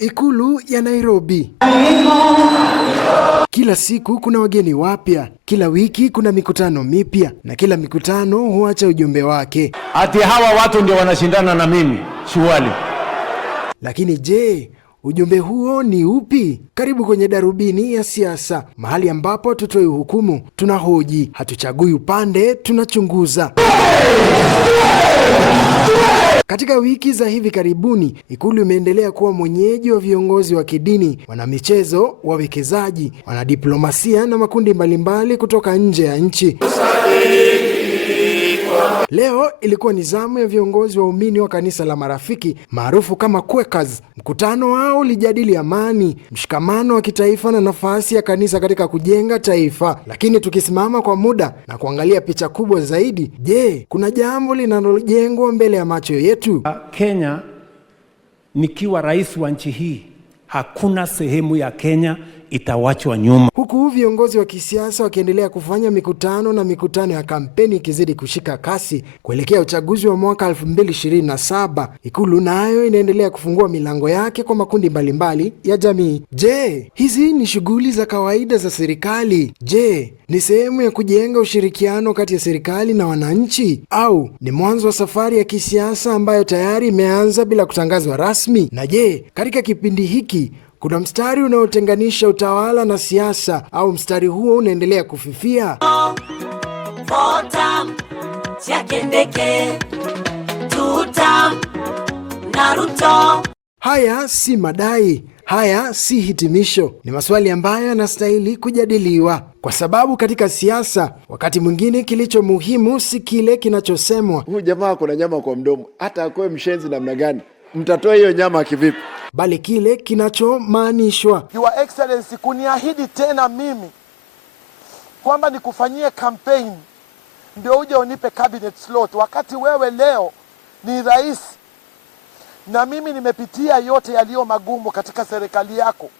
Ikulu ya Nairobi. Kila siku kuna wageni wapya, kila wiki kuna mikutano mipya, na kila mikutano huacha ujumbe wake. Ati hawa watu ndio wanashindana na mimi, shughuli. Lakini je, ujumbe huo ni upi? Karibu kwenye Darubini ya Siasa, mahali ambapo tutoi hukumu, tunahoji, hatuchagui upande, tunachunguza. Katika wiki za hivi karibuni, Ikulu imeendelea kuwa mwenyeji wa viongozi wa kidini, wanamichezo, wawekezaji, wanadiplomasia na makundi mbalimbali kutoka nje ya nchi. Leo ilikuwa ni zamu ya viongozi waumini wa kanisa la Marafiki maarufu kama Quakers. Mkutano wao ulijadili amani, mshikamano wa kitaifa na nafasi ya kanisa katika kujenga taifa. Lakini tukisimama kwa muda na kuangalia picha kubwa zaidi, je, kuna jambo linalojengwa mbele ya macho yetu? Kenya, nikiwa rais wa nchi hii, hakuna sehemu ya Kenya itawachwa nyuma. Huku viongozi wa kisiasa wakiendelea kufanya mikutano na mikutano ya kampeni ikizidi kushika kasi kuelekea uchaguzi wa mwaka 2027, Ikulu nayo inaendelea kufungua milango yake kwa makundi mbalimbali ya jamii. Je, hizi ni shughuli za kawaida za serikali? Je, ni sehemu ya kujenga ushirikiano kati ya serikali na wananchi, au ni mwanzo wa safari ya kisiasa ambayo tayari imeanza bila kutangazwa rasmi? Na je, katika kipindi hiki kuna mstari unaotenganisha utawala na siasa, au mstari huo unaendelea kufifia? Haya si madai, haya si hitimisho. Ni maswali ambayo yanastahili kujadiliwa, kwa sababu katika siasa wakati mwingine kilicho muhimu si kile kinachosemwa. Huyu jamaa kuna nyama kwa mdomo, hata akoe mshenzi namna gani, mtatoa hiyo nyama kivipi? Bali kile kinachomaanishwa. Your Excellency, kuniahidi tena mimi kwamba nikufanyie campaign ndio uje unipe cabinet slot, wakati wewe leo ni rais na mimi nimepitia yote yaliyo magumu katika serikali yako.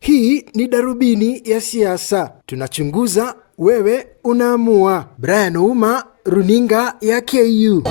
Hii ni Darubini ya Siasa. Tunachunguza, wewe unaamua. Brian Ouma, runinga ya KU.